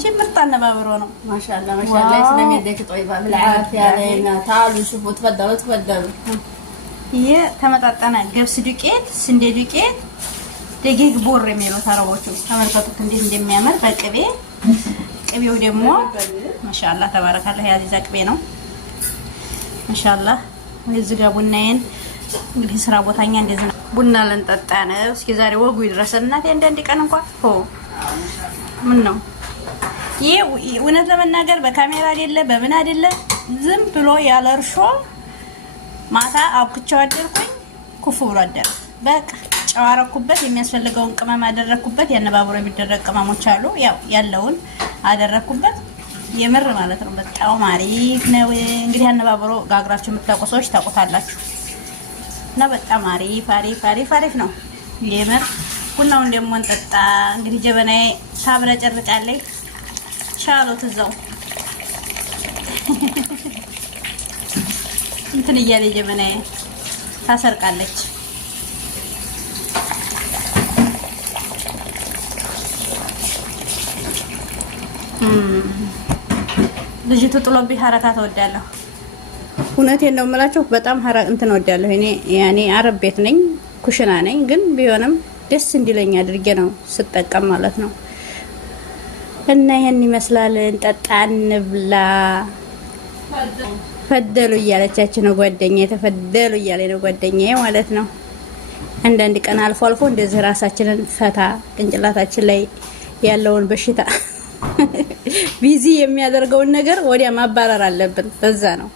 አንቺ ምርጥ አነባበሮ ነው ማሻአላ ማሻአላ ስለሚያደክ ጦይባ بالعافيه علينا تعالوا شوفوا تفضلوا ይሄ ተመጣጣና ገብስ ዱቄት ስንዴ ዱቄት ደቂቅ ቦር የሚሉት አረቦቹ ተመልከቱት እንዴት እንደሚያምር በቅቤ ቅቤው ደግሞ ማሻአላ ተባረካለህ ያዚዛ ቅቤ ነው ማሻአላ እዚህ ጋር ቡናዬን እንግዲህ ስራ ቦታኛ እንደዚህ ነው ቡና ለንጠጣ ነው እስኪ ዛሬ ወጉ ይድረስና አንዳንድ ቀን እንኳን ምን ነው ይሄ እውነት ለመናገር በካሜራ አይደለ በምን አይደለ ዝም ብሎ ያለ እርሾ ማታ አብኩቻው አደርኩኝ ኩፉ ብሎ አደረ በቃ ጨዋረኩበት የሚያስፈልገውን ቅመም አደረኩበት ያነባብሮ የሚደረግ ቅመሞች አሉ ያው ያለውን አደረኩበት የምር ማለት ነው በጣም አሪፍ ነው እንግዲህ ያነባብሮ ጋግራችሁ የምታውቁ ሰዎች ታውቁታላችሁ እና በጣም አሪፍ ነው የምር ቡናውን ደግሞ እንጠጣ እንግዲህ ጀበናዬ ታብረ ጨርቃለች ቻሎት እዛው እንትን እያለ ጀበናዬ ታሰርቃለች ልጅቱ ጥሎብኝ ሐረካት ወዳለሁ እውነቴን ነው የምላችሁ በጣም እንትን ወዳለሁ እኔ ያኔ አረብ ቤት ነኝ ኩሽና ነኝ ግን ቢሆንም ደስ እንዲለኝ አድርጌ ነው ስጠቀም ማለት ነው እና ይሄን ይመስላል እንጠጣ እንብላ ፈደሉ እያለቻችሁ ነው ጓደኛዬ ተፈደሉ እያለ ነው ጓደኛዬ ማለት ነው አንዳንድ ቀን አልፎ እንደዚህ ራሳችንን ፈታ ቅንጭላታችን ላይ ያለውን በሽታ ቢዚ የሚያደርገውን ነገር ወዲያ ማባረር አለብን በዛ ነው